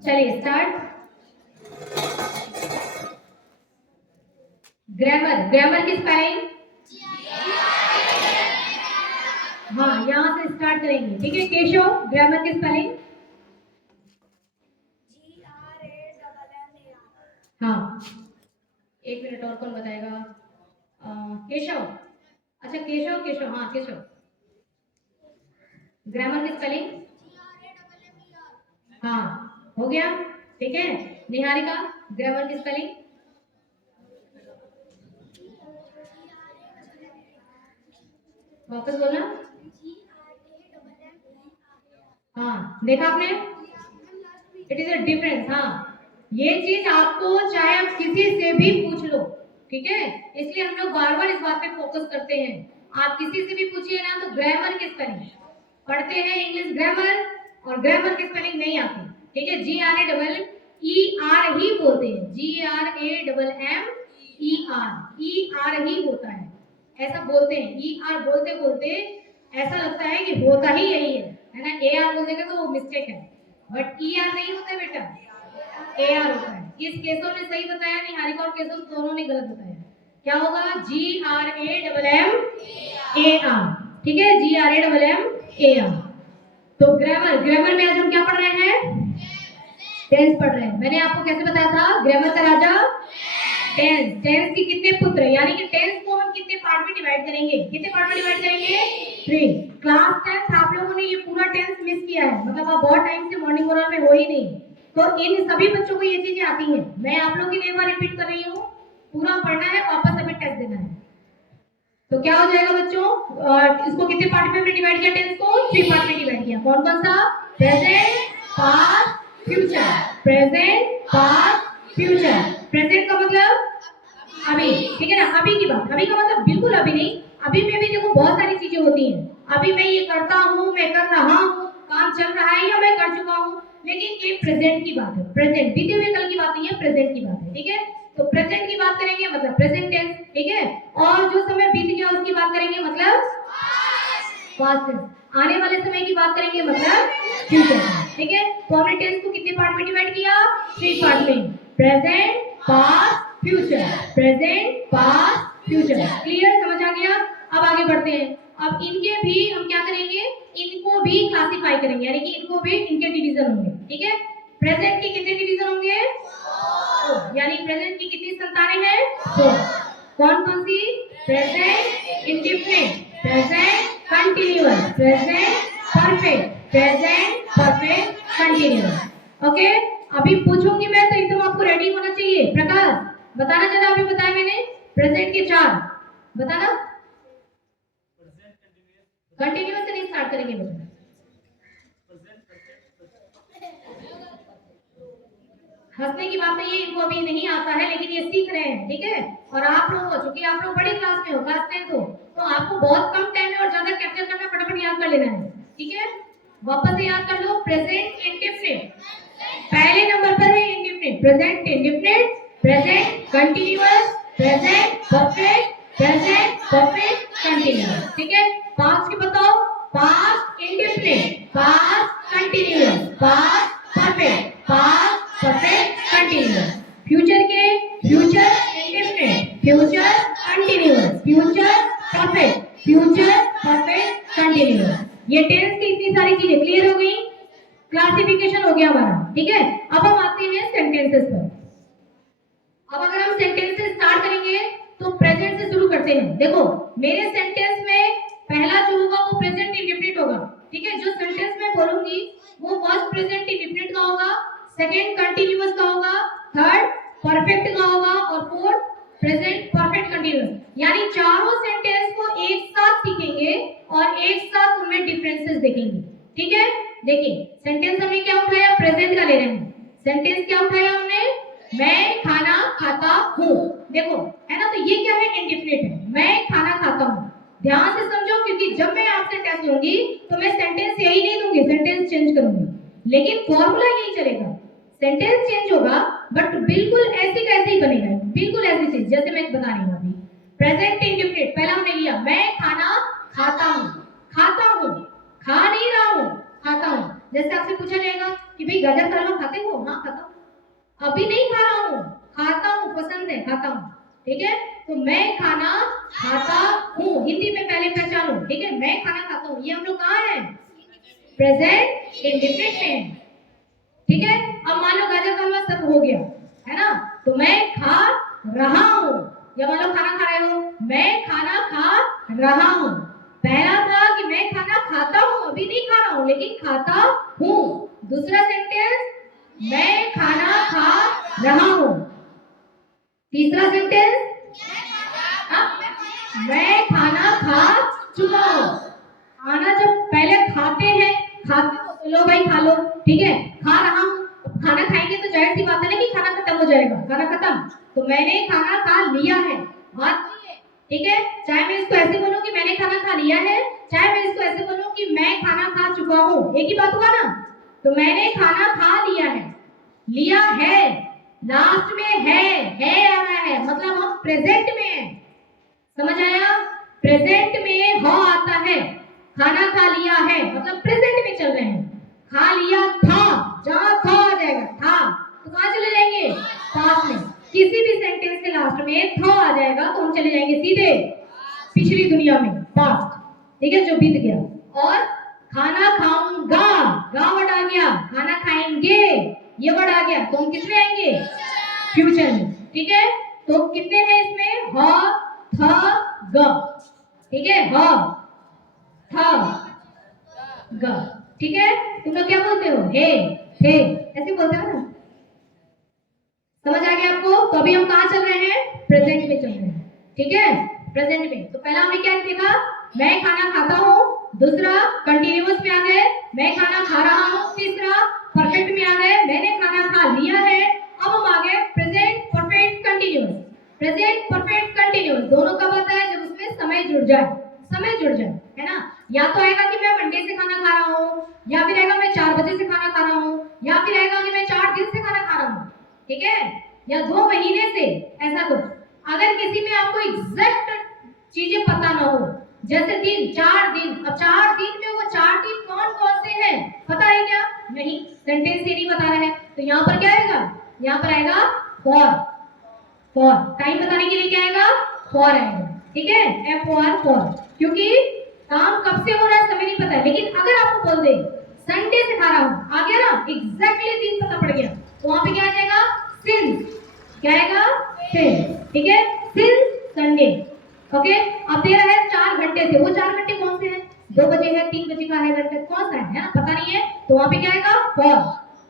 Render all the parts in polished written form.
चलिए start. Grammar, grammar की spelling हाँ यहाँ से स्टार्ट करेंगे, ठीक है। केशव, ग्रामर की स्पेलिंग हाँ। एक मिनट और कौन बताएगा? केशव। अच्छा केशव, केशव हाँ केशव। ग्रामर की स्पेलिंग हाँ हो गया, ठीक है। निहारिका, ग्रामर की स्पेलिंग वापस बोलना। हाँ देखा आपने, इट इज अ डिफरेंस। हाँ ये चीज आपको चाहे आप किसी से भी पूछ लो, ठीक है। इसलिए हम लोग बार बार इस बात पे फोकस करते हैं। आप किसी से भी पूछिए ना तो ग्रामर की स्पेलिंग पढ़ते हैं, इंग्लिश ग्रामर, और ग्रामर की स्पेलिंग नहीं आती, ठीक है। GRAMMER ही बोलते हैं, GRAMMER ही होता है, ऐसा बोलते हैं। ER बोलते बोलते ऐसा लगता है कि होता ही यही है ना। AR बोल देगा तो वो मिस्टेक है, बट ER नहीं होता है बेटा, AR होता है। इस केसों ने सही बताया, निहारिका और केसव दोनों ने गलत बताया। क्या होगा? GRAMMAR, ठीक है। GRAMMAR। तो ग्रामर, ग्रामर में आज हम क्या पढ़ रहे हैं? टेंस पढ़ रहे हैं। मैंने आपको कैसे बताया था ग्रामर का राजा टेंस। टेंस के कितने पुत्र, यानी कि टेंस को हम कितने पार्ट में डिवाइड करेंगे? कितने पार्ट में डिवाइड करेंगे? 3। क्लास 10 आप लोगों ने ये पूरा टेंस मिस किया है, मतलब आप बहुत टाइम से मॉर्निंग मोरल में हो ही नहीं। तो इन सभी बच्चों को ये चीजें आती हैं। मैं आप लोगों के लिए एक बार रिपीट कर रही हूँ, पूरा पढ़ना है, वापस अभी टेस्ट देना है। तो क्या हो जाएगा बच्चों? इसको कितने पार्ट में डिवाइड किया? टेंस को 3 पार्ट में डिवाइड किया। कौन कौन सा? Present, past, future. Present, past, future. Present का मतलब अभी, ठीक है ना। अभी की बात, अभी का मतलब बिल्कुल अभी नहीं। अभी में भी देखो बहुत सारी चीजें होती हैं। अभी मैं ये करता हूँ, मैं कर रहा हूँ, काम चल रहा है या मैं कर चुका हूँ, लेकिन ये प्रेजेंट की बात है। प्रेजेंट बीते हुए कल की बात नहीं है, प्रेजेंट की बात है, ठीक है। तो प्रेजेंट की बात करेंगे मतलब प्रेजेंट टेंस, ठीक है। और जो समय बीत गया उसकी बात करेंगे मतलब पास्ट टेंस। आने वाले समय की बात करेंगे मतलब फ्यूचर, ठीक है। तो हमने टेंस को कितने पार्ट में डिवाइड किया? 3 पार्ट में। Present, past, future. Present, past, future. Clear, समझ आ गया? अब आगे बढ़ते हैं। अब इनके भी हम क्या करेंगे? इनको भी क्लासिफाई करेंगे, यानी कि इनको भी इनके डिवीजन होंगे, ठीक है। प्रेजेंट के कितने डिवीजन होंगे? यानी प्रेजेंट की कितनी संतानें हैं? 4। कौन कौन सी? Present indefinite, present continuous, present perfect, present perfect continuous. Okay, अभी पूछूंगी मैं तो एकदम आपको रेडी होना चाहिए। प्रकाश बताना जरा, अभी बताया मैंने प्रेजेंट के 4 बताना। कंटिन्यूअस से नहीं स्टार्ट करेंगे बेटा। हंसने की बात नहीं है, इनको अभी नहीं आता है लेकिन ये सीख रहे हैं, ठीक है। और आप लोग हो चूंकि आप लोग बड़ी क्लास में हो, क्लास 10 हो, तो आपको बहुत कम टाइम में और ज्यादा कैप्चर करना, फटाफट याद कर लेना है, ठीक है। वापस से याद कर लो। प्रेजेंट इंडेफिनिट पहले नंबर पर है, indefinite. Present indefinite, present continuous, present perfect, present perfect continuous, ठीक है। पास्ट के बताओ। Past indefinite, past continuous, past perfect, past perfect continuous. Future के future indefinite, future continuous, future perfect, future perfect continuous. ये tense की इतनी सारी चीजें क्लियर हो गई, क्लासिफिकेशन हो गया हमारा, ठीक है। अब हम आते हैं सेंटेंसेस पर। अब अगर हम सेंटेंसेस स्टार्ट करेंगे तो प्रेजेंट से शुरू करते हैं। देखो मेरे सेंटेंस में पहला जो होगा वो प्रेजेंट इंडेफिनिट होगा, ठीक है। जो सेंटेंस मैं बोलूंगी वो फर्स्ट प्रेजेंट इंडेफिनिट का होगा, सेकंड कंटीन्यूअस का होगा, थर्ड परफेक्ट का होगा, और फोर्थ प्रेजेंट परफेक्ट कंटीन्यूअस। यानी चारों सेंटेंस को एक साथ सीखेंगे और एक साथ उनमें डिफरेंसेस देखेंगे, ठीक है। देखिए सेंटेंस हमने क्या उठाया? प्रेजेंट का ले रहे हैं। सेंटेंस क्या उठाया हमने? मैं खाना खाता हूँ। देखो है ना, तो ये क्या है? इंडेफिनिट है, मैं खाना खाता हूँ। ध्यान से समझो, क्योंकि जब मैं आपसे टेस्ट लूंगी तो मैं सेंटेंस यही नहीं दूंगी, सेंटेंस चेंज करूंगी, लेकिन फॉर्मूला यही चलेगा। सेंटेंस चेंज होगा बट बिल्कुल ऐसे का ऐसे ही बनेगा, बिल्कुल ऐसी चीज जैसे मैं बता रही हूँ अभी। प्रेजेंट इंडेफिनिट पहला हमने लिया, मैं खाना खाता हूँ। खाता हूँ, खा नहीं रहा हूँ, खाता हूँ। जैसे आपसे पूछा जाएगा कि भाई गाजर का हलवा खाते हो? हाँ खाता हूँ। अभी नहीं खा रहा हूँ, खाता हूँ, पसंद है, खाता हूँ। ठीक है, तो मैं खाना खाता हूँ हिंदी में पहले पहचानो। ठीक है, मैं खाना खाता हूँ, ये हम लोग कहाँ है? प्रेजेंट इंडेफिनिट में है। ठीक है, अब मान लो गाजर का हलवा सब हो गया है ना, तो मैं खा रहा हूँ, या मान लो खाना खा रहे हो, मैं खाना खा रहा हूँ। पहला था कि मैं खाना खाता हूँ, अभी नहीं खा रहा हूँ लेकिन खाता हूँ। दूसरा सेंटेंस, मैं खाना खा रहा हूँ। तीसरा सेंटेंस, मैं खाना खा चुका हूँ। खाना जब पहले खाते हैं, खाते तो लो भाई खा लो, ठीक है, खा रहा हूँ, खाना खाएंगे तो जाहिर सी बात है ना कि खाना खत्म हो जाएगा, खाना खत्म, तो मैंने खाना खा लिया है, बात नहीं है। ठीक है, चाहे मैं इसको ऐसे बोलूं कि मैंने खाना खा लिया है, चाहे मैं इसको ऐसे बोलूं कि मैं खाना खा चुका हूँ, एक ही बात हुआ ना। तो मैंने खाना खा लिया है, लिया है लास्ट में है आ रहा है, मतलब हम प्रेजेंट में हैं। समझ आया? प्रेजेंट में हो आता है, खाना खा लिया है मतलब प्रेजेंट में चल रहे हैं। खा लिया था, जहां था आ जाएगा था, तो कहां चले जाएंगे? पास्ट में। किसी भी सेंटेंस के लास्ट में था आ जाएगा तो हम चले जाएंगे सीधे पिछली दुनिया में, पास्ट। ठीक है, जो बीत गया। और खाना खाऊंगा, गा वर्ड आ गया, खाना खाएंगे ये वर्ड आ गया, तो हम किसमें आएंगे? फ्यूचर में। ठीक है, तो कितने हैं इसमें? ह थ ग। ठीक है, ह थ ग। ठीक है, तुम लोग क्या बोलते हो? हे, थे, ऐसे बोलते हो ना। समझ आ गया आपको? तो अभी हम कहाँ चल रहे हैं? प्रेजेंट में चल रहे हैं। ठीक है, प्रेजेंट में। तो पहला हमने क्या देखा? मैं खाना खाता हूँ। दूसरा कंटिन्यूअस में आ गए, मैं खाना खा रहा हूँ। तीसरा परफेक्ट में आ गए, मैंने खाना खा लिया है। अब हम आ गए present perfect continuous. Present perfect continuous दोनों कब आता है? जब उसमें समय जुड़ जाए, समय जुड़ जाए, है ना। या तो आएगा कि मैं मंडे से खाना खा रहा हूँ, या फिर आएगा मैं 4 बजे से खाना खा रहा हूँ, या फिर आएगा कि मैं 4 दिन से खाना खा रहा हूँ। ठीक है, या 2 महीने से, ऐसा कुछ। अगर किसी में आपको एग्जैक्ट चीजें पता ना हो, जैसे दिन, 4 दिन, अब 4 दिन में वो 4 दिन कौन कौन से हैं पता है क्या? नहीं, सेंटेंस से नहीं बता रहे हैं, तो यहाँ पर क्या आएगा? यहाँ पर आएगा फॉर टाइम बताने के लिए क्या आएगा? फॉर आएगा। ठीक है, एफ ओ आर, फॉर। क्योंकि काम कब से हो रहा है समय नहीं पता है, लेकिन अगर आपको बोल दे संडे से खा रहा हूँ, आ गया ना, एग्जैक्टली दिन पता पड़ गया, तो वहां पे क्या आ जाएगा? सिंस। क्या आएगा? सिंस। ठीक है, सिंस संडे। ओके, अब दे रहा है 4 घंटे से, वो 4 घंटे कौन से हैं? 2 बजे है, 3 बजे का है, घंटे कौन सा है ना, पता नहीं है, तो वहां पे क्या आएगा? फॉर।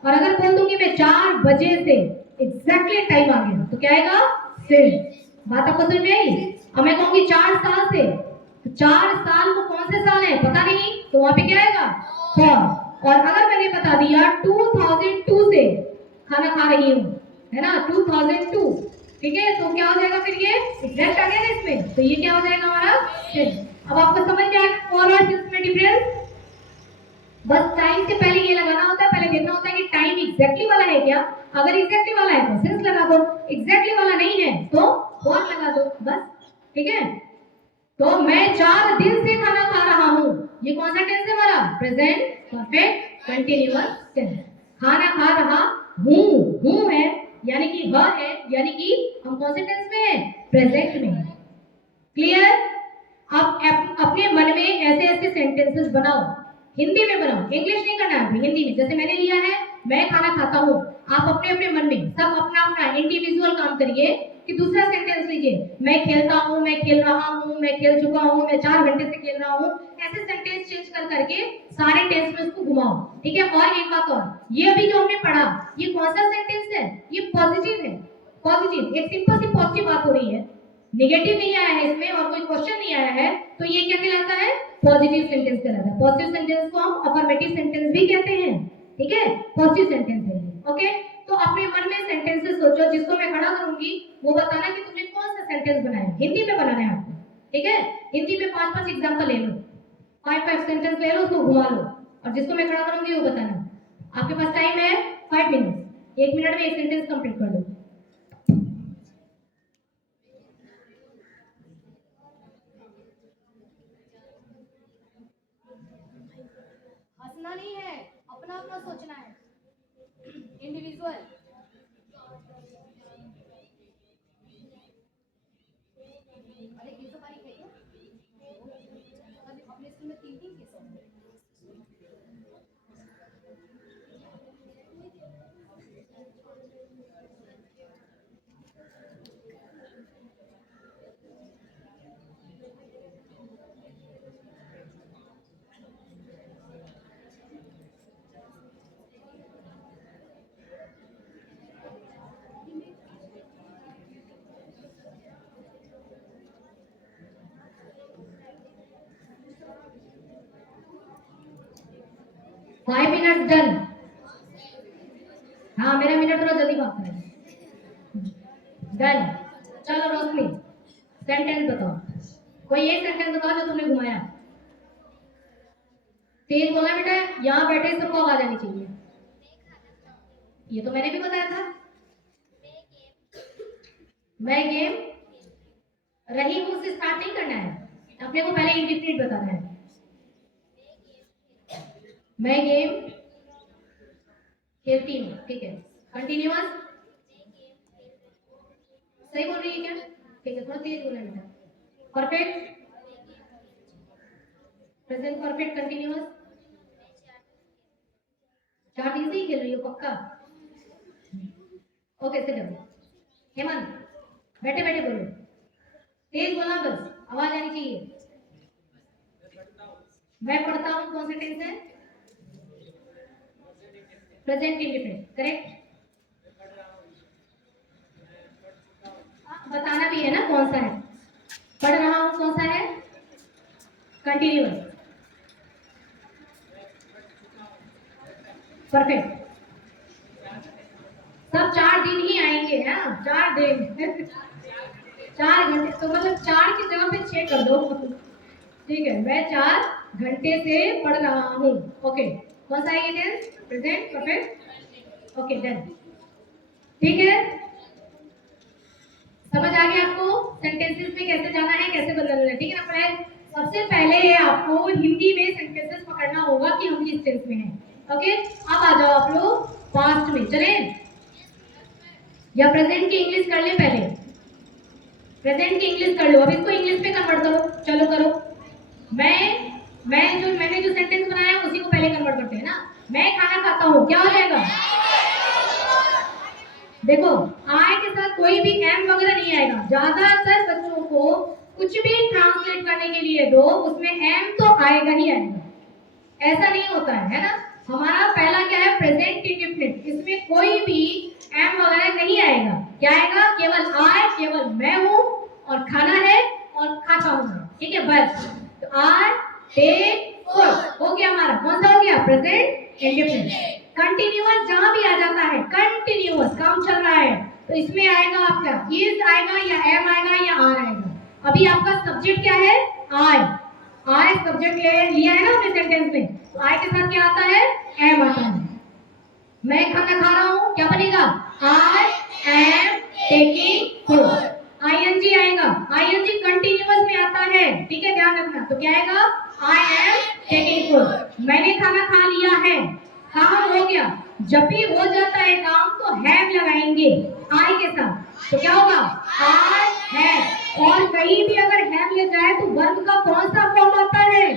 और अगर बोल दूंगी मैं 4 बजे से, एग्जैक्टली टाइम आ गया, तो क्या आएगा? सिंस। बात आपको समझ में आई? अब मैं कहूंगी 4 साल से, तो 4 साल को कौन से साल है पता नहीं, तो वहां पे क्या आएगा? फॉर। और अगर मैंने बता दिया 2002 से खाना खा रही हूँ, है ना, 2002, ठीक है, तो क्या हो जाएगा फिर? ये एग्जैक्ट आ गया ना इसमें, तो ये क्या हो जाएगा हमारा? सिंस। अब आपको समझ में आया फॉर और सिंस में डिफरेंस? बस टाइम से पहले ये लगाना होता है, पहले देखना होता है कि टाइम एग्जैक्टली वाला है क्या। अगर एग्जैक्टली वाला है तो सिंस लगा दो, एग्जैक्टली वाला नहीं है तो फॉर लगा दो, बस। ठीक है, तो मैं 4 दिन से खाना खा रहा हूँ, ये कौन सा टेंस है हमारा? Present perfect continuous tense. खाना खा रहा हूँ है, यानी कि ह है, यानी कि हम कौन से टेंस में है? प्रेजेंट में। क्लियर? आप अपने मन में ऐसे ऐसे सेंटेंसेस बनाओ, हिंदी में बनाओ, इंग्लिश नहीं करना है, हिंदी में। जैसे मैंने लिया है मैं खाना खाता हूँ, आप अपने अपने मन में सब अपना अपना इंडिविजुअल काम करिए। कि दूसरा सेंटेंस लीजिए, मैं खेलता हूँ, मैं खेल रहा हूँ, मैं खेल चुका हूँ, मैं 4 घंटे से खेल रहा हूँ, ऐसे सेंटेंस चेंज कर करके सारे टेंस में उसको घुमाओ। ठीक है, और एक बात और, ये अभी जो हमने पढ़ा, ये कौन सा सेंटेंस है? ये पॉजिटिव है, पॉजिटिव, एक सिंपल सी पॉजिटिव बात हो रही है, नेगेटिव नहीं आया है इसमें और कोई क्वेश्चन नहीं आया है, तो ये क्या कहलाता है? पॉजिटिव सेंटेंस कहलाता है। पॉजिटिव सेंटेंस को हम अफर्मेटिव सेंटेंस भी कहते हैं। ठीक है, पॉजिटिव सेंटेंस है। ओके, तो अपने मन में सेंटेंसेस सोचो, जिसको मैं खड़ा करूंगी वो बताना कि तुमने कौन सा सेंटेंस बनाया है, हिंदी में बनाना है आपको। ठीक है, हिंदी में 5-5 एग्जांपल ले लो, 5-5 सेंटेंस ले लो, उसको घुमा लो, और जिसको मैं खड़ा करूंगी वो बताना। आपके पास टाइम है 5 मिनट, 1 मिनट में एक सेंटेंस कंप्लीट कर लो। हंसना नहीं है, अपना अपना सोचना है। 5 मिनट डन। हाँ मेरा मिनट थोड़ा जल्दी भागता है। डन। चलो रोशनी सेंटेंस बताओ, कोई एक सेंटेंस बताओ जो तुमने घुमाया। तेज बोलना बेटा, यहाँ बैठे सबको आवाज आनी चाहिए। ये तो मैंने भी बताया था। मैं गेम रही हूँ से स्टार्ट नहीं करना है, अपने को पहले इंडिफिनिट बताना है। मैं गेम खेलती हूँ, ठीक है। कंटिन्यूअस सही बोल रही है क्या? ठीक है, थोड़ा तेज बोलना बेटा। Perfect, present perfect, continuous. 4 दिन से ही खेल रही हो पक्का? Okay sit. हेमंत बैठे बैठे बोलो, तेज बोलना बस, आवाज आनी चाहिए। मैं पढ़ता हूँ कौन सा टेंस है? Present indefinite, correct. बताना भी है ना कौन सा है। पढ़ रहा हूँ कौन सा है? Continuous, perfect. सब 4 दिन ही आएंगे ना, 4 दिन 4 घंटे, तो मतलब 4 की जगह पे 6 कर दो। ठीक है, मैं 4 घंटे से पढ़ रहा हूँ। ओके, कौन सा है ये tense? Present perfect. Okay done, ठीक है। समझ आ गया आपको सेंटेंसेस में कैसे जाना है, कैसे बदलना है, ठीक है ना। पहले सबसे पहले आपको हिंदी में सेंटेंसेस पकड़ना होगा कि हम किस टेंस में हैं। ओके, अब आ जाओ आप लोग पास्ट में, चले या प्रेजेंट की इंग्लिश कर ले पहले। प्रेजेंट की इंग्लिश कर लो, अब इसको इंग्लिश में कन्वर्ट करो, चलो करो। मैंने जो सेंटेंस बनाया उसी को पहले कन्वर्ट करते हैं ना। मैं खाना खाता हूँ, क्या हो जाएगा? देखो आय के साथ कोई भी एम वगैरह नहीं आएगा। ज्यादातर बच्चों को कुछ भी ट्रांसलेट करने के लिए दो, उसमें एम तो आएगा ही आएगा, ऐसा नहीं होता है ना। हमारा पहला क्या है? प्रेजेंट इंडेफिनिट, इसमें कोई भी एम वगैरह नहीं आएगा। क्या आएगा? केवल आई, केवल मैं हूँ और खाना है और खाता हूँ, ठीक है बस। तो आई टेक फूड हो गया हमारा, कौन सा हो गया? Present indefinite. कंटिन्यूअस जहां भी आ जाता है, कंटिन्यूअस काम चल रहा है, तो इसमें आएगा आपका इज आएगा या एम आएगा या आर आएगा। अभी आपका सब्जेक्ट क्या है? आई। आई सब्जेक्ट लिया है ना अपने सेंटेंस में, तो आई के साथ क्या आता है? एम आता है। मैं खाना खा रहा हूँ, क्या बनेगा? I am taking food. ING आएगा, आईएनजी कंटिन्यूअस में आता है, ठीक है ध्यान रखना। तो क्या आएगा? आई एम टेकिंग फूड। मैंने खाना खा लिया है, काम हो गया। जब भी हो जाता है काम तो हैव लगाएंगे आई के साथ, तो क्या होगा? I have. और कहीं भी अगर हैव ले जाए तो वर्ब का कौन सा फॉर्म आता है?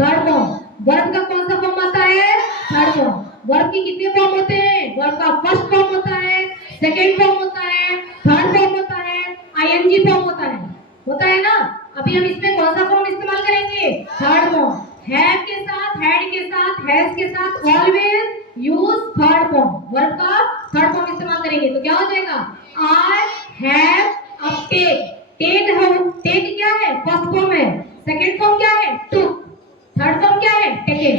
Third form. वर्ब का कौन सा फॉर्म आता है? Third form. वर्ब के कितने फॉर्म होते हैं? वर्ब का फर्स्ट फॉर्म होता है, सेकेंड फॉर्म होता है, थर्ड फॉर्म होता है, आईएनजी फॉर्म होता है ना। अभी हम इसमें कौन सा फॉर्म इस्तेमाल करेंगे? Third form. हैव के साथ, हैड के साथ, हैज के साथ always use third form. Verb का थर्ड फॉर्म इस्तेमाल करेंगे तो क्या हो जाएगा? I have a take. Take क्या है? फर्स्ट फॉर्म है। सेकेंड फॉर्म क्या है? टुक। थर्ड फॉर्म क्या है? टेकन।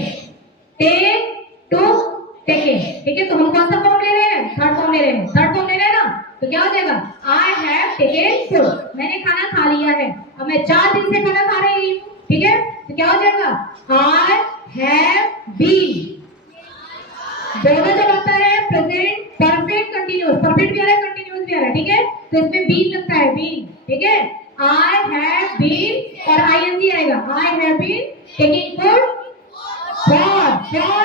टेक टुक टेकन, ठीक है। तो हम कौन सा फॉर्म ले रहे हैं? थर्ड फॉर्म ले रहे हैं। थर्ड फॉर्म ले रहे हैं ना, तो क्या हो जाएगा? I have taken food. मैंने खाना खा लिया है। अब मैं 4 दिन से खाना खा रही हूँ, ठीक है। तो क्या हो जाएगा? I have been. दोनों जब आता है प्रेजेंट परफेक्ट कंटिन्यूअस, परफेक्ट भी आ रहा है कंटिन्यूअस भी आ रहा है, ठीक है। तो इसमें बीन लगता है, बीन, ठीक है। आई हैव बीन और आईएनजी आएगा। I have been taking food for 4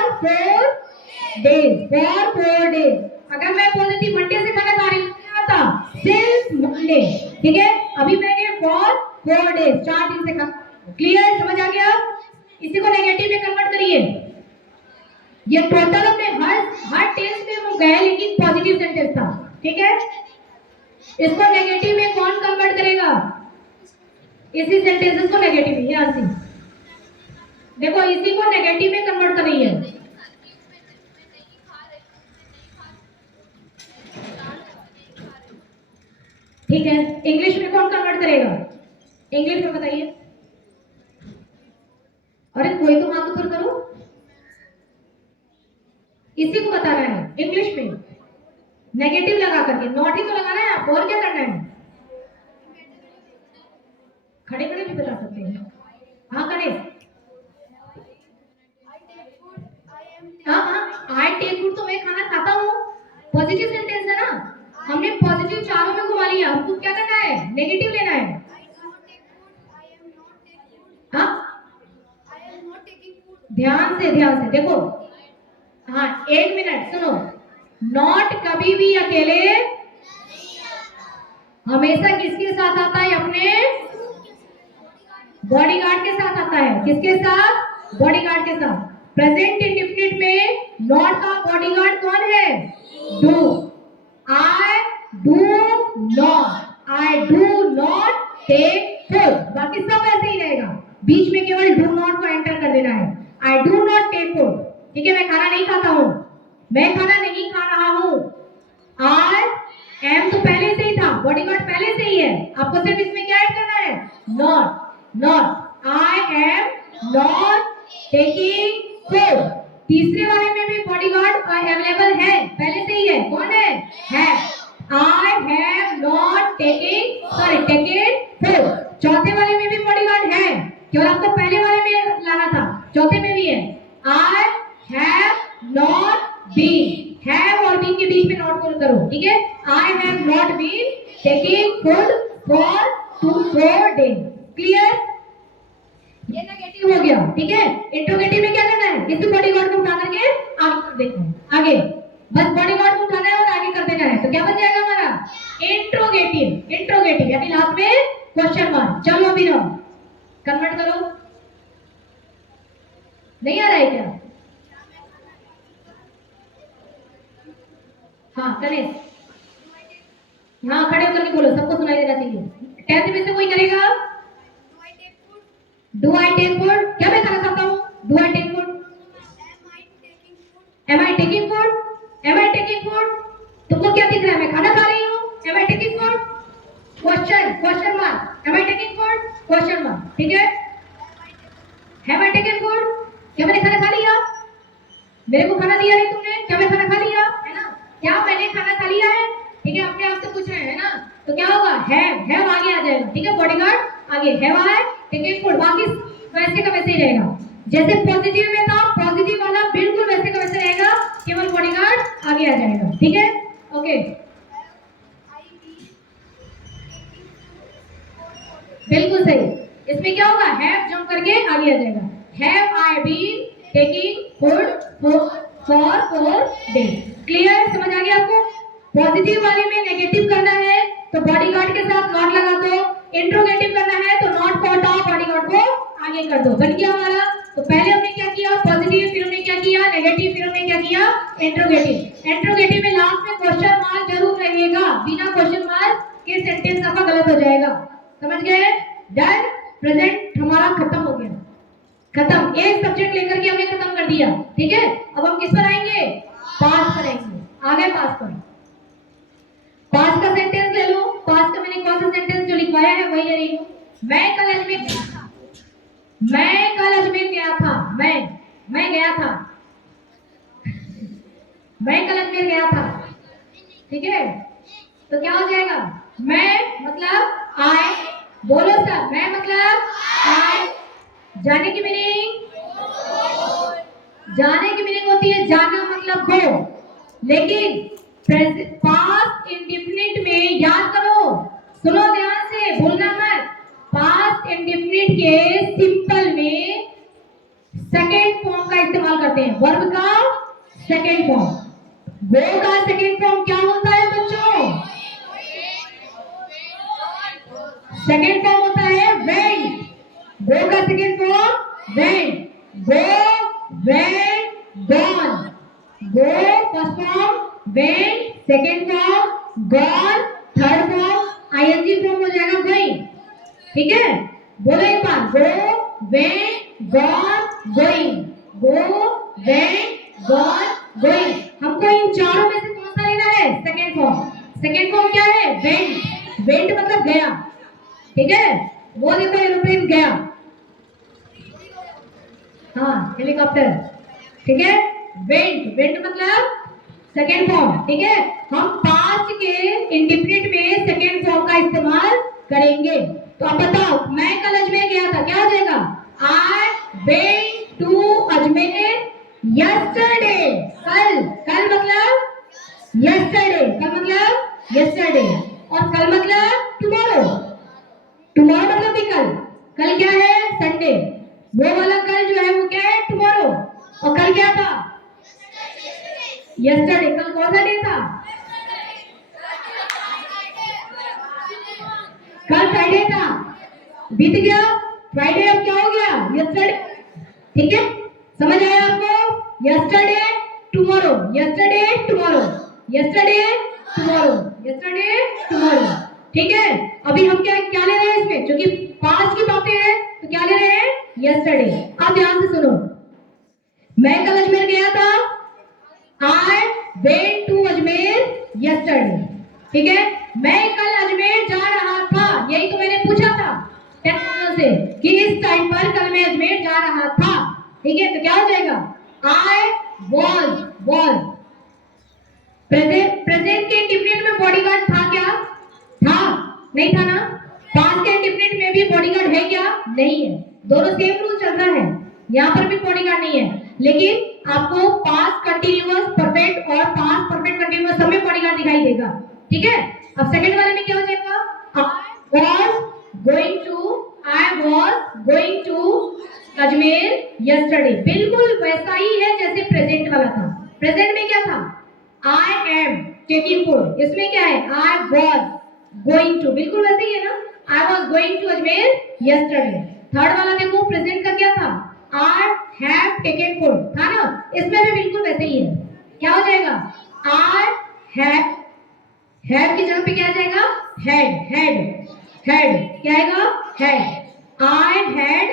days, for 4 days. अगर मैं बोल देती मंडे से खाना खा रही हूँ, क्या आता? सिंस मंडे, ठीक है। अभी मैंने फॉर 4 डेज, 4 दिन से खा। क्लियर, समझ आ गया? इसी को नेगेटिव में कन्वर्ट करिए। ये टोटल में हर टेंस में वो गए, लेकिन पॉजिटिव सेंटेंस था, ठीक है। इसको नेगेटिव में कौन कन्वर्ट करेगा? इसी सेंटेंसेस को नेगेटिव में, यहाँ से देखो, इसी को नेगेटिव में कन्वर्ट कर रही है। ठीक है, इंग्लिश में कौन कन्वर्ट करेगा? इंग्लिश में बताइए। अरे कोई तो हाथ ऊपर करो। इसी को बताना है इंग्लिश में, नेगेटिव लगा करके। नॉट ही तो लगाना है आपको, और क्या करना है? खड़े खड़े भी बता सकते हैं। हाँ खड़े। हाँ हाँ, आई टेक फूड तो मैं खाना खाता हूँ, पॉजिटिव सेंटेंस है ना। हमने पॉजिटिव चारों में घुमा लिया, हमको क्या करना है? नेगेटिव लेना है। हाँ ध्यान से देखो। हाँ एक मिनट सुनो, नॉट कभी भी अकेले, हमेशा किसके साथ आता है? अपने बॉडीगार्ड के साथ आता है। किसके साथ? बॉडीगार्ड के साथ। प्रेजेंट इंडेफिनिट में नॉट का बॉडीगार्ड कौन है? Do. I do not, I do not take food, बाकी सब ऐसे ही रहेगा, बीच में केवल डू नॉट को एंटर कर देना है। I do not take food, ठीक है, मैं खाना नहीं खाता हूँ, मैं खाना नहीं खा रहा हूँ। आई एम तो पहले से ही था, बॉडीगार्ड पहले से ही है, आपको सिर्फ इसमें क्या ऐड करना है? Not. Not, I am not taking food. तीसरे वाले में भी बॉडीगार्ड अवेलेबल है, पहले से ही है। कौन है? I have not taking food. चौथे वाले में भी बॉडीगार्ड है, केवल आपको पहले वाले में लाना था, चौथे में भी है। I have not been, have और बीन के बीच में नॉट करो, ठीक है। I have not been taking food for 4 days। Clear? ये नेगेटिव हो गया, ठीक है। इंट्रोगेटिव में क्या करना है? इस बॉडीगार्ड को उठा करके आगे कर देना है, आगे बस बॉडीगार्ड को उठाना है और आगे कर देना है, तो क्या बन जाएगा हमारा? इंट्रोगेटिव। इंट्रोगेटिव यानी लास्ट में क्वेश्चन मार्क। चलो अभी नो कन्वर्ट करो, नहीं आ रहा है क्या? हाँ करें, हाँ खड़े होकर के बोलो, सबको सुनाई देना चाहिए। 10th में से कोई करेगा? डू आई टेक फूड, क्या मैं खाना खाता हूँ? Do I take food. Am I taking food, am I taking food, तुमको क्या दिख रहा है? मैं खाना खा रही हूँ। Am I taking food, question mark, am I taking food, question mark, ठीक है। हैव आई टेकन फूड, क्या मैंने खाना खा लिया? मेरे को खाना दिया नहीं तुमने, क्या मैं खाना खा लिया? है ना, क्या मैंने खाना खा लिया है? ठीक है, अपने आप से पूछ रहे हैं ना, तो क्या होगा? हैव आगे आ जाएगा, ठीक है, बॉडीगार्ड आगे, हैव आई टेकन फूड, बाकी वैसे का वैसे ही रहेगा। जैसे पॉजिटिव में था, पॉजिटिव वाला बिल्कुल वैसे का वैसे रहेगा, केवल बॉडीगार्ड आगे आ जाएगा, ठीक है। ओके, बिल्कुल सही। इसमें क्या होगा? हैव जंप करके आगे आ जाएगा। Have I been taking food for 4 days। Clear? समझ आ गया आपको? पॉजिटिव वाले में नेगेटिव करना है तो बॉडीगार्ड के साथ नॉट लगा दो, इंट्रोगेटिव करना है तो नॉट को हटाओ, बॉडीगार्ड को आगे कर दो। बन गया हमारा। तो पहले हमने क्या किया? पॉजिटिव, फिर हमने क्या किया? नेगेटिव, फिर हमने क्या किया? इंट्रोगेटिव। इंट्रोगेटिव में लास्ट में क्वेश्चन मार्क जरूर रहेगा, बिना क्वेश्चन मार्क के सेंटेंस आपका गलत हो जाएगा। समझ गए? डन। प्रेजेंट हमारा खत्म हो गया, खत्म। एक सब्जेक्ट लेकर के हमने खत्म कर दिया, ठीक है। अब हम किस पर आएंगे? पास्ट पर आएंगे। आ गए पास्ट पर? पास्ट का सेंटेंस ले लो। पास्ट का मैंने कौन सा सेंटेंस जो लिखवाया है वही ले रही हूँ। मैं कल अजमेर गया था, मैं कल अजमेर गया था, मैं गया था, मैं कल अजमेर गया था, ठीक है। तो क्या हो जाएगा? मैं मतलब आई, बोलो सब, मैं मतलब आई। जाने की मीनिंग, जाने की मीनिंग होती है जाना मतलब गो, लेकिन पास्ट इंडेफिनिट में याद करो, सुनो ध्यान से, भूलना मत। पास्ट इंडेफिनिट के सिंपल में सेकेंड फॉर्म का इस्तेमाल करते हैं, वर्ब का सेकेंड फॉर्म। गो का सेकेंड फॉर्म क्या होता है बच्चों? सेकेंड फॉर्म होता है वेंट। गो का second form went. Go, went, gone. Go first form, went second form, gone third form, ING form हो जाएगा गोइंग, ठीक है। बोलो एक बार, go, went, gone, going. Go, went, gone, going. हमको इन चारों में से कौन सा लेना है? Second form. सेकेंड फॉर्म क्या है? वेंट। वेंट मतलब गया, ठीक है। वो देखो एरोप्लेन गया, हाँ हेलीकॉप्टर, ठीक है। वेंट, वेंट मतलब सेकेंड फॉर्म, ठीक है। हम पास्ट के इंडेफिनिट में सेकेंड फॉर्म का इस्तेमाल करेंगे। तो अब बताओ, मैं कल अजमेर गया था, क्या हो जाएगा? I went to Ajmer yesterday. कल, कल मतलब यस्टरडे, कल मतलब यस्टरडे, और कल मतलब टुमारो, टुमारो मतलब भी कल। कल क्या है? संडे। वो वाला कल जो है वो क्या है? टुमारो। और कल क्या था? यस्टरडे। कल कौन सा डे था? कल फ्राइडे था, बीत गया फ्राइडे, अब क्या हो गया? यस्टरडे, ठीक है। समझ आया आपको? Yesterday tomorrow, yesterday tomorrow, yesterday tomorrow, yesterday tomorrow, ठीक है। अभी हम क्या क्या ले रहे हैं इसमें? क्योंकि पास्ट की बातें हैं तो क्या ले रहे हैं? यस्टरडे। अब ध्यान से सुनो, मैं कल अजमेर गया था, I went to Ajmer yesterday, ठीक है। मैं कल अजमेर जा रहा था, यही तो मैंने पूछा था टेक्नोलॉजी से कि इस टाइम पर कल मैं अजमेर जा रहा था, ठीक है। तो क्या हो जाएगा? I was, was. Present, present के इंडेफिनिट में बॉडीगार्ड था क्या? था, नहीं था ना। पास्ट के इंडेफिनिट में भी बॉडीगार्ड है क्या? नहीं है। दोनों सेम रूल चल रहा है, यहाँ पर भी बॉडीगार्ड नहीं है, लेकिन आपको पास्ट कंटिन्यूअस परफेक्ट और पास्ट परफेक्ट कंटिन्यूअस सब में बॉडीगार्ड दिखाई देगा, ठीक है। अब सेकंड वाले में क्या हो जाएगा? I was going to, I was going to Ajmer yesterday, बिल्कुल वैसा ही है जैसे प्रेजेंट वाला था। प्रेजेंट में क्या था? आई एम टेकिंग फूड, इसमें क्या है? आई वाज गोइंग टू, बिल्कुल वैसे ही है ना। I was going to Ajmer yesterday. Third वाला देखो, प्रेजेंट का क्या था? आई हैव टेकन फूड, था ना। इसमें भी बिल्कुल वैसे ही है। क्या हो जाएगा? आई हैव, हैव की जगह पे क्या आ जाएगा? हैड, हैड, हैड क्या आएगा? हैड। आई हैड,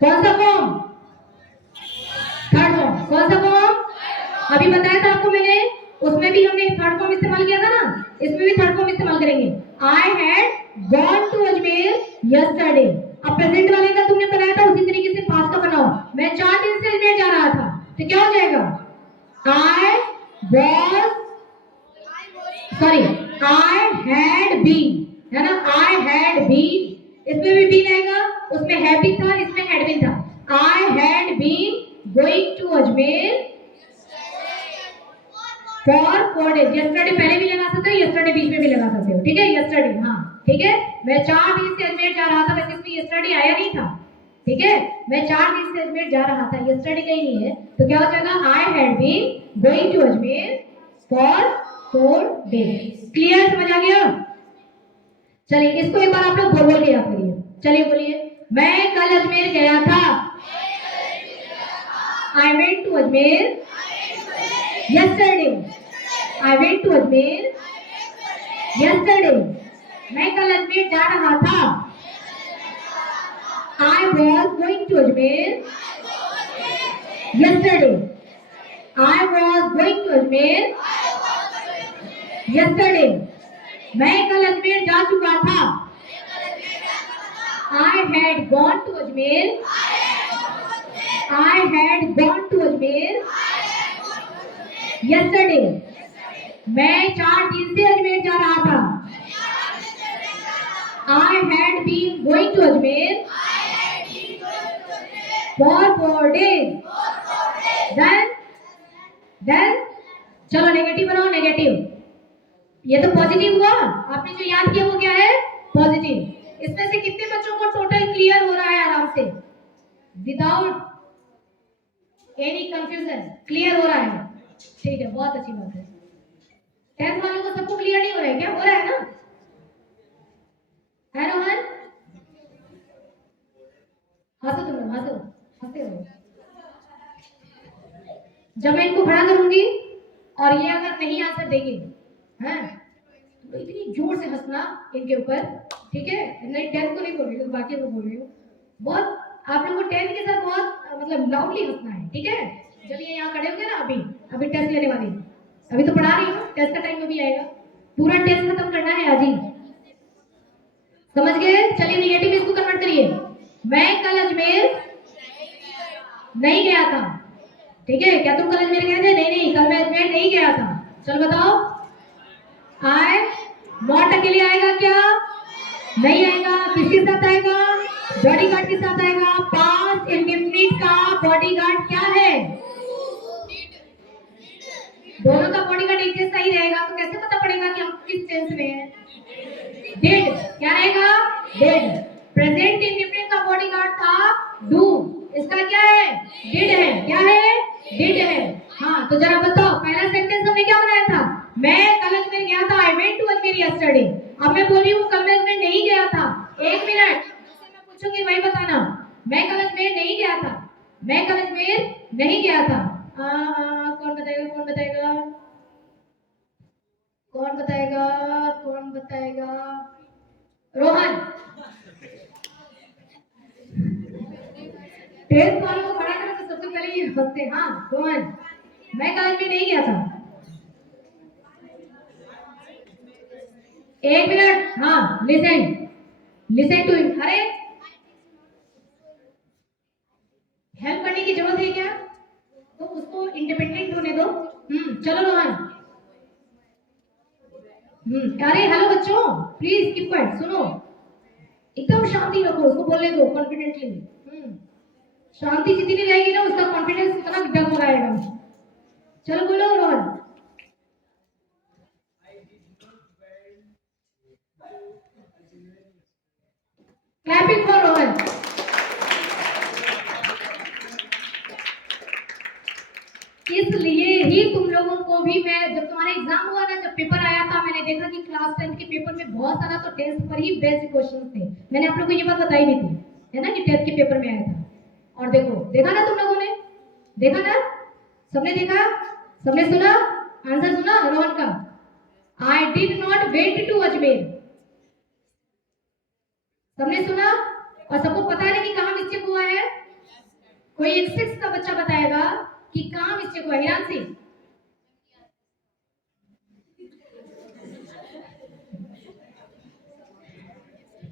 कौन सा फॉर्म? Third form. कौन सा फॉर्म? अभी बताया था आपको मैंने, उसमें भी हमने थर्ड फॉर्म इस्तेमाल किया था ना, इसमें भी थर्ड फॉर्म इस्तेमाल करेंगे। I had gone to Ajmer yesterday. अब प्रेजेंट वाले का तुमने बनाया था, उसी तरीके से पास्ट का बनाओ। मैं 4 दिन से अजमेर जा रहा था, तो क्या हो जाएगा? I was, sorry, I had been, है ना। आई हैड बीन, इसमें भी बीन आएगा, उसमें हैव भी था, इसमें हैड बीन था। I had been going to Ajmer for 4 days. Yesterday पहले भी लगा सकते हो, यस्टरडे बीच में भी लगा सकते हो, ठीक है। यस्टरडे, हाँ ठीक है। मैं 4 दिन से अजमेर जा रहा था, वैसे इसमें यस्टरडे आया नहीं था, ठीक है। मैं 4 दिन से अजमेर जा रहा था, यस्टरडे कहीं नहीं है, तो क्या हो जाएगा? I had been going to Ajmer for 4 days. Clear? समझ आ गया? चलिए इसको एक बार आप लोग बोल बोल के याद करिए। चलिए बोलिए, मैं कल अजमेर गया था, I went to Ajmer yesterday, I went to Ajmer yesterday. मैं कल अजमेर जा रहा था, I was going to Ajmer yesterday, I was going to Ajmer yesterday. मैं कल अजमेर जा चुका था, I had gone to Ajmer, I had gone to Ajmer yesterday. मैं 4 दिन से अजमेर जा रहा था, I had been going to Ajmer for 4 days. Done, done. चलो नेगेटिव बनाओ, नेगेटिव। ये तो पॉजिटिव हुआ, आपने जो याद किया वो क्या है? पॉजिटिव। इसमें से कितने बच्चों को टोटल क्लियर हो रहा है आराम से, विदाउट एनी कंफ्यूजन? क्लियर हो रहा है, ठीक है, बहुत अच्छी बात है। 10th वालों को सबको क्लियर नहीं हो रहा है क्या? हो रहा है ना? है रोहन? हंसो तुम लोग, हंसो, हंसते रहो। जब मैं इनको खड़ा करूंगी और ये अगर नहीं आंसर देंगे, हैं, तो इतनी जोर से हंसना इनके ऊपर, ठीक है। नहीं 10th को नहीं बोल रही हूँ, बाकी को बोल रही हूँ। बहुत आप लोगों को 10th के साथ बहुत मतलब लाउडली हंसना है, ठीक है। जब ये यहाँ खड़े होंगे ना, अभी अभी टेस्ट लेने वाले, अभी तो पढ़ा रही हूँ, टेस्ट का टाइम में भी आएगा, पूरा टेस्ट खत्म करना है आज ही, समझ गए? चलिए निगेटिव इसको कन्वर्ट करिए। मैं कल अजमेर नहीं गया था, ठीक है, क्या तुम कल अजमेर गए थे? नहीं नहीं, कल मैं अजमेर नहीं गया था। चलो बताओ, आए नॉट अकेले आएगा क्या? नहीं आएगा। किसके साथ आएगा? बॉडीगार्ड के साथ आएगा। पास्ट इंडेफिनिट का बॉडीगार्ड क्या है? दोनों का बॉडीगार्ड एक जैसा ही रहेगा, तो कैसे पता पड़ेगा कि हम किस टेंस में हैं? डिड क्या रहेगा? डिड। प्रेजेंट इंडेफिनिट का बॉडीगार्ड था डू, इसका क्या है? डिड है। क्या है? डिड है। हाँ, तो जरा बताओ, पहला सेंटेंस हमने क्या बनाया था? मैं कल अजमेर गया था, I went to Ajmer yesterday. अब मैं बोल रही हूँ कल मैं अजमेर नहीं गया था। एक मिनट, मैं पूछूंगी वही बताना। मैं कल अजमेर नहीं गया था, मैं कल अजमेर नहीं गया था। कौन बताएगा? कौन बताएगा? कौन बताएगा? कौन बताएगा? रोहन। टेस्ट वालों को खड़ा करो तो सबसे पहले ये हंसते। हाँ रोहन, मैं कल अजमेर नहीं गया था। एक मिनट, हाँ लिसन, लिसन टू। अरे हेल्प करने की जरूरत है क्या? तो उसको इंडिपेंडेंट होने दो। चलो रोहन। अरे हेलो बच्चों, प्लीज कीप क्वाइट, सुनो, एकदम शांति रखो, उसको बोलने दो कॉन्फिडेंटली। शांति जितनी रहेगी ना, उसका कॉन्फिडेंस उतना डगमगाएगा। चलो बोलो रोहन। Clapping for Rohan. इसलिए ही तुम लोगों को भी, मैं जब तुम्हारा एग्जाम हुआ ना, जब पेपर आया था, मैंने देखा कि क्लास 10 के पेपर में बहुत सारा तो टेंथ पर ही बेस्ड क्वेश्चन थे। मैंने आप लोगों को ये बात बताई नहीं थी, है ना, कि टेंथ के पेपर में आया था। और देखो, देखा ना तुम लोगों ने? देखा ना? सबने देखा? सबने सुना? आंसर सुना रोहन का? I did not went to Ajmer. सबने सुना? और सबको पता है कि कहाँ मिस्टेक हुआ है? कोई एक 6 का बच्चा बताएगा कि कहाँ मिस्टेक हुआ? ध्यान से।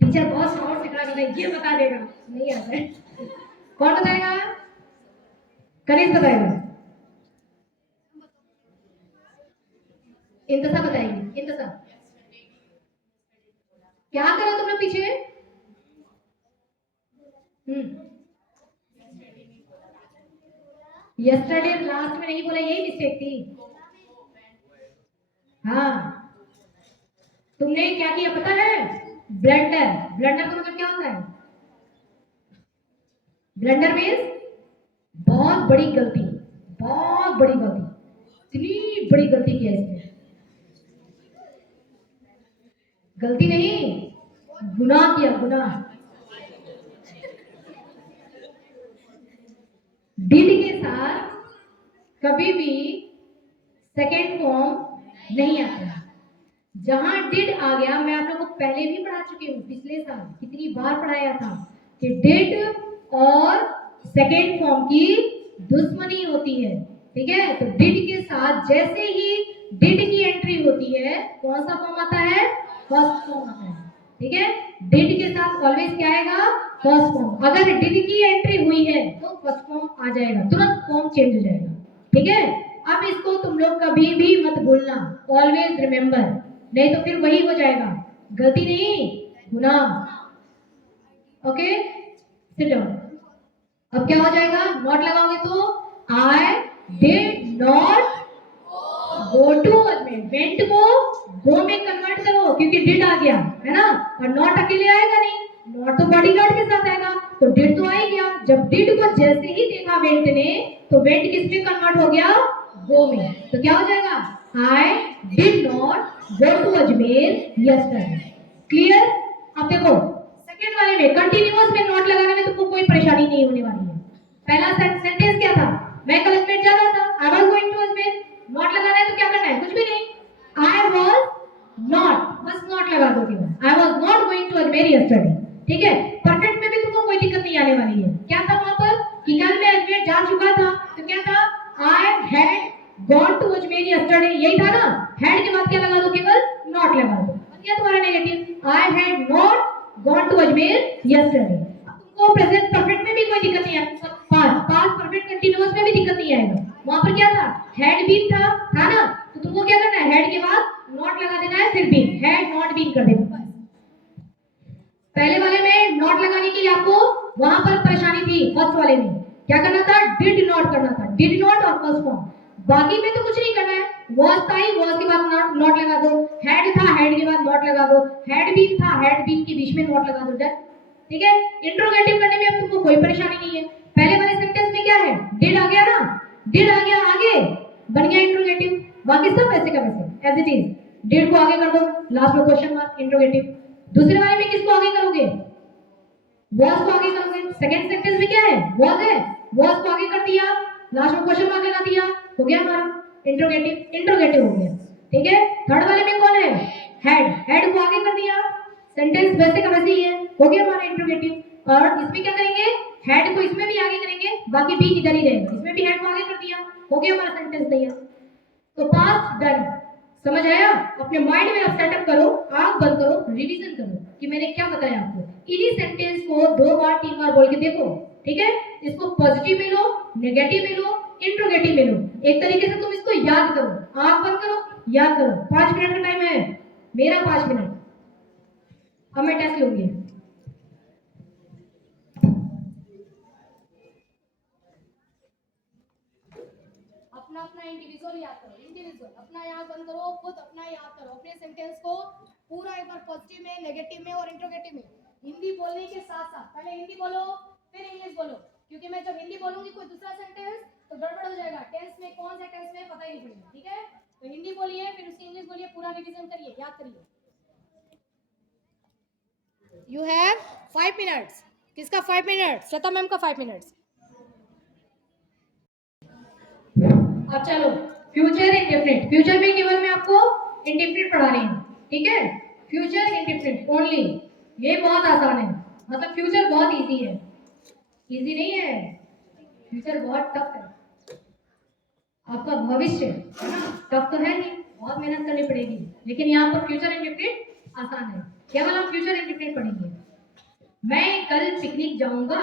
टीचर बहुत शॉर्ट सिखा देगा, ये बता देगा, नहीं आता है। कौन बताएगा? कनीज बताएगा। इंतसा बताएगी। इंतसा क्या करो तुम लोग पीछे? यस्टरडे लास्ट में नहीं बोला, यही मिस्टेक थी। हाँ, तुमने क्या किया पता है? ब्लंडर। ब्लंडर का मतलब क्या होता है? ब्लंडर मीन्स बहुत बड़ी गलती, बहुत बड़ी गलती। इतनी बड़ी गलती किया इसने। गलती नहीं, गुनाह किया, गुनाह। डिड के साथ कभी भी सेकेंड फॉर्म नहीं आता। जहां डिड आ गया, मैं आप लोगों को पहले भी पढ़ा चुकी हूँ, पिछले साल कितनी बार पढ़ाया था कि डिड और सेकेंड फॉर्म की दुश्मनी होती है। ठीक है, तो डिड के साथ जैसे ही डिड की एंट्री होती है, कौन सा फॉर्म आता है? फर्स्ट फॉर्म आता है। ठीक है, डिड के साथ ऑलवेज क्या आएगा? First form. अगर डिड की एंट्री हुई है तो फर्स्ट फॉर्म आ जाएगा, तुरंत फॉर्म चेंज हो जाएगा। ठीक है, अब इसको तुम लोग कभी भी मत भूलना, ऑलवेज रिमेंबर, नहीं तो फिर वही हो जाएगा, गलती नहीं, गुनाह। Okay, sit down. अब क्या हो जाएगा? नॉट लगाओगे तो I did not go to Ajmer. Went को गो में कन्वर्ट करो, क्योंकि डिड आ गया है ना, और नॉट अकेले आएगा नहीं, नॉट तो बॉडीगार्ड के साथ आएगा, तो डिड तो आ ही गया। जब डिड को जैसे ही देखा वेंट ने, तो वेंट किस में कन्वर्ट हो गया? गो में। तो क्या हो जाएगा? I did not go to Ajmer yesterday. Clear? अब देखो, सेकंड वाले में कंटिन्यूअस में नॉट लगाने में तुमको कोई परेशानी नहीं होने वाली है। पहला सेंटेंस क्या था? मैं कल अजमेर जा रहा था, I was going to Ajmer. Not लगाना है तो क्या करना है? कुछ भी नहीं, आई वाज नॉट, बस नॉट लगा दो केवल, I was not going to Ajmer yesterday. ठीक है, परफेक्ट में भी तुमको कोई दिक्कत नहीं आने वाली है। क्या था वहां पर? कि कल मैं अजमेर जा चुका था, तो क्या था? I had gone to Ajmer yesterday, यही था ना। हैड के बाद क्या लगा दो? केवल नॉट लगा दो, क्या तुम्हारा negative? I had not gone to Ajmer yesterday. तुमको प्रेजेंट परफेक्ट में भी कोई दिक्कत नहीं है, पास्ट, पास्ट परफेक्ट कंटीन्यूअस में भी दिक्कत नहीं आएगा। वहां पर क्या था, हैड बीन था ना, तो तुमको क्या करना है, हेड के बाद नॉट लगा देना है, फिर बीन, हैड नॉट बीन कर देना। पहले वाले में नॉट लगाने के लिए आपको वहां पर परेशानी थी, फर्स्ट वाले में क्या करना था, डिड नॉट करना था, डिड नॉट और फर्स्ट फॉर्म। बाकी में तो कुछ नहीं करना है, वॉज था ही, वॉज के बाद नॉट लगा दो, हैड था, हैड के बाद नॉट लगा दो, हैड बीन था, हैड बीन के बीच में नॉट लगा दो, डन। ठीक है, इंट्रोगेटिव करने में अब तुमको कोई परेशानी नहीं है। पहले वाले सेंटेंस में क्या है, डिड आ गया ना, डिड आ गया आगे, बन गया इंट्रोगेटिव। बाकी सब वैसे का वैसे एज इट इज, डिड को आगे कर दो, लास्ट में क्वेश्चन मार्क, इंट्रोगेटिव। दूसरे वाले में किसको आगे करोगे, वॉज को आगे करोगे। सेकंड सेंटेंस में क्या है, वॉज है, वॉज को आगे कर दिया, लास्ट में क्वेश्चन मार्क लगा दिया, हो गया हमारा इंट्रोगेटिव, इंट्रोगेटिव हो गया। ठीक है, थर्ड वाले में कौन है, हैड, हैड को आगे कर दिया, सेंटेंस वैसे का वैसे ही है, हो गया हमारा इंट्रोगेटिव। और इसमें क्या करेंगे, हैड को इसमें भी आगे करेंगे, बाकी भी इधर ही रहेगा, इसमें भी हैड को आगे कर दिया, हो गया हमारा सेंटेंस तैयार। तो पास्ट डन, समझ आया। अपने माइंड में आप सेटअप करो, आंख बंद करो, रिवीजन करो कि मैंने क्या बताया आपको। इन्हीं सेंटेंस को 2 बार 3 बार बोल के देखो। ठीक है, इसको पॉजिटिव में लो, नेगेटिव में लो, इंट्रोगेटिव में लो, एक तरीके से तुम इसको याद करो, आंख बंद करो, याद करो। 5 मिनट का टाइम है मेरा, 5 मिनट। अब मैं टेस्ट लूंगी। अपना अपना इंडिविजुअल याद करो, इंडिविजुअल अपना याद बंद करो, खुद अपना याद करो, अपने सेंटेंस को पूरा एक बार पॉजिटिव में, नेगेटिव में और इंट्रोगेटिव में। हिंदी बोलने के साथ साथ पहले हिंदी बोलो, फिर इंग्लिश बोलो, क्योंकि मैं जब हिंदी बोलूंगी कोई दूसरा सेंटेंस तो गड़बड़ हो जाएगा, टेंस में कौन सा टेंस में पता ही नहीं पड़ेगा। ठीक है, तो हिंदी बोलिए, फिर उसकी इंग्लिश बोलिए, पूरा रिवीजन करिए, याद करिए। You have 5 minutes. किसका 5 मिनट्स, श्वेता मैम का 5 मिनट्स। अब चलो, फ्यूचर इंडेफिनिट, फ्यूचर में केवल मैं आपको इंडेफिनिट पढ़ा रही हूँ। ठीक है, फ्यूचर इंडेफिनिट ओनली, ये बहुत आसान है, मतलब फ्यूचर बहुत इजी है, इजी नहीं है, फ्यूचर बहुत टफ है। आपका भविष्य है ना, टफ तो है नहीं, बहुत मेहनत करनी पड़ेगी, लेकिन यहाँ पर फ्यूचर इंडेफिनिट आसान है। केवल हम फ्यूचर इंडेफिनिट पढ़ेंगे। मैं कल पिकनिक जाऊंगा,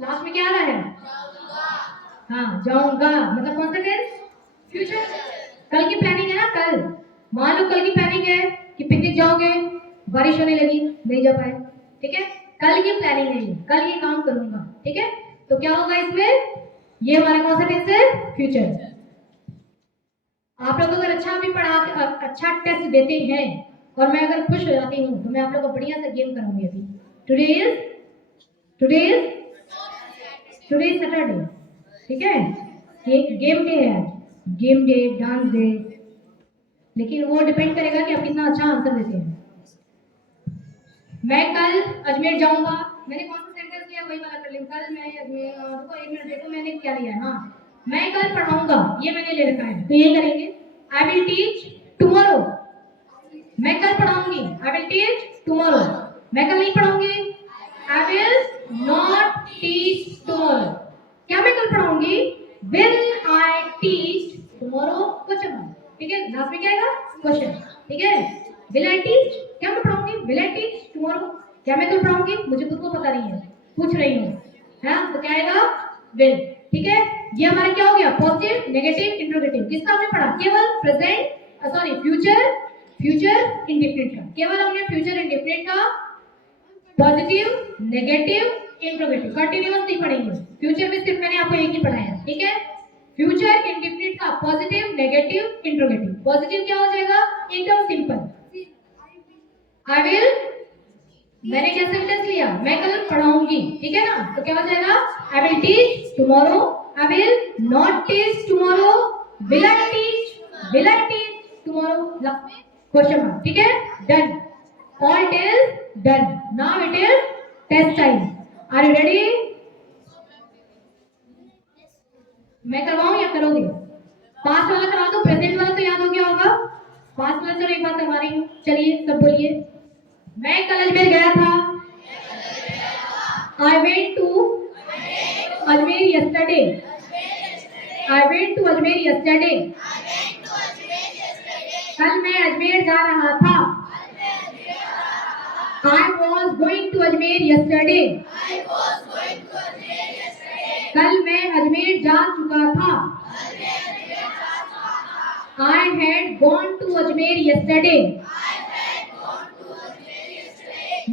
लास्ट में क्या आ रहा है, हाँ जाऊंगा, मतलब कौन सा टेंस, फ्यूचर। कल की प्लानिंग है ना, कल मान लो कल की प्लानिंग है कि पिकनिक जाओगे, बारिश होने लगी, नहीं जा पाए। ठीक है, कल की प्लानिंग है, कल ये काम करूंगा। ठीक है, तो क्या होगा इसमें, ये हमारा कौन सा टेंस है, फ्यूचर। आप लोग अगर अच्छा भी पढ़ा, अच्छा टेस्ट देते हैं और मैं अगर खुश हो जाती हूँ तो मैं आप लोग को बढ़िया सा गेम कराऊंगी। अभी टुडे इज सैटरडे, ठीक है, ये गेम डे है, गेम डे, डांस डे, लेकिन वो डिपेंड करेगा कि आप कितना अच्छा आंसर देते हैं। मैं कल अजमेर जाऊंगा, मैंने कौन सा सेंटेंस लिया वही वाला कर लें, कल मैं अजमेर, रुको एक मिनट देखो मैंने क्या लिया है। हाँ, मैं कल पढ़ाऊंगा, ये मैंने ले रखा है, तो ये करेंगे, आई विल टीच टुमारो। मैं कल पढ़ाऊंगी, आई विल टीच टुमारो। मैं कल नहीं पढ़ाऊंगी, I will not teach tomorrow. क्या मैं कल पढ़ाऊंगी, will I teach tomorrow, question. ठीक है, लास्ट में क्या आएगा, क्वेश्चन। ठीक है, विल आई टीच, क्या मैं पढ़ाऊंगी, विल आई टीच टुमारो, क्या मैं कल पढ़ाऊंगी, मुझे खुद को पता नहीं है, पूछ रही हूँ, है, तो क्या आएगा, विल। ठीक है, ये हमारा क्या हो गया, पॉजिटिव, नेगेटिव, इंट्रोगेटिव। किसका हमने पढ़ा, केवल present, sorry future, future indefinite का, केवल हमने फ्यूचर इंडेफिनिट का पॉजिटिव, नेगेटिव, इंट्रोगेटिव, कंटिन्यूअस नहीं पढ़ेंगे। फ्यूचर में सिर्फ मैंने आपको एक ही पढ़ाया। ठीक है, फ्यूचर इंडेफिनिट का पॉजिटिव, नेगेटिव, इंट्रोगेटिव। पॉजिटिव क्या हो जाएगा, एकदम सिंपल, आई विल, मैंने क्या सेंटेंस लिया, मैं कल पढ़ाऊंगी। ठीक है ना, तो क्या हो जाएगा, आई will teach tomorrow, I will not teach tomorrow, will I teach tomorrow, question mark. ठीक है, done, all it is done. Now it is test time. Are you ready? मैं करवाऊं या करोगे, पास्ट वाला करा दो, प्रेजेंट वाला तो याद हो गया होगा, पास्ट वाला चलो एक बार करवा रही हूँ, चलिए सब बोलिए। मैं कल अजमेर गया था, I went to Ajmer yesterday, I went to Ajmer yesterday, कल मैं अजमेर जा रहा था, I was going to Ajmer yesterday, कल मैं अजमेर जा चुका था। I had gone to Ajmer yesterday.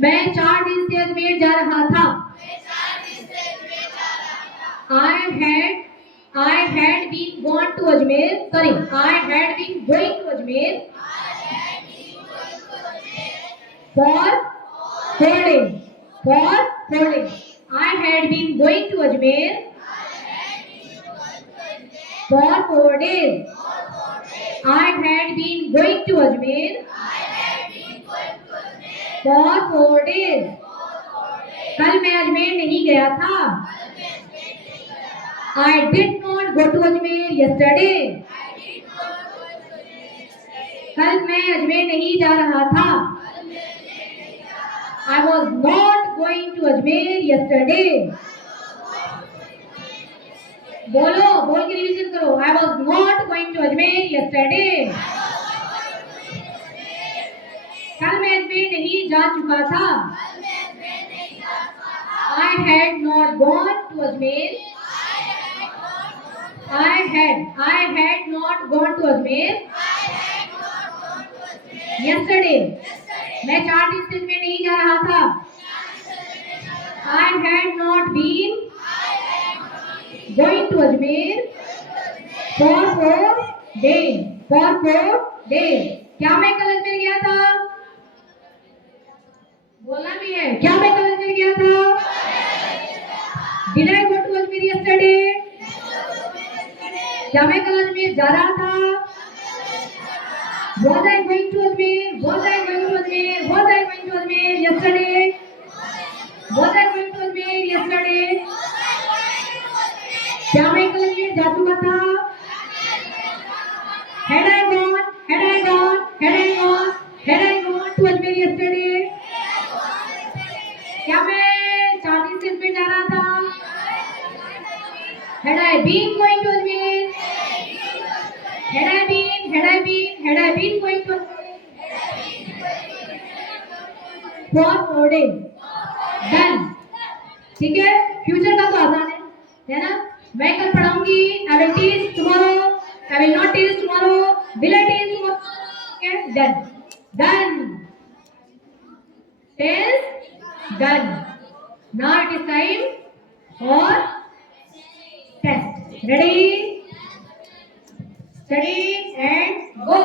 मैं 4 दिन से अजमेर जा रहा था। I had been gone to Ajmer. Sorry, I had been going to Ajmer for 4 days. For 4 days. I had been going to Ajmer for 4 days. I had been going to Ajmer for 4 days. कल मैं अजमेर नहीं गया था। I did not go to Ajmer yesterday. कल मैं अजमेर नहीं जा रहा था। I was not going to Ajmer yesterday. बोलो, बोल के रिवीजन करो। I was not going to Ajmer yesterday. कल मैं अजमेर नहीं जा चुका था। I had not gone to Ajmer. I had not gone to Ajmer yesterday. मैं 4 दिन से अजमेर नहीं जा रहा था। I had not been going to Ajmer for 4 days. For 4 days. क्या मैं कल अजमेर गया था? बोलना भी है। क्या मैं कल अजमेर गया था? Did I go to Ajmer yesterday? क्या मैं कल अजमेर जा रहा था? Was I going to Ajmer? Was I going to Ajmer? Was I going to Ajmer yesterday? Was I going to Ajmer yesterday? क्या मैं कल अजमेर जा चुका था? Had I gone to Ajmer yesterday? क्या मैं 4 दिन से अजमेर जा रहा था? Had I been going to Ajmer? Had I been going to for 4 days. Done. ठीक है, फ्यूचर का तो आसान है ना? मैं कल पढ़ाऊंगी। I will teach tomorrow. I will not teach tomorrow. Will I teach tomorrow? Okay, done. Done. Tense. Done. Now it is time for test. Ready? Study and go.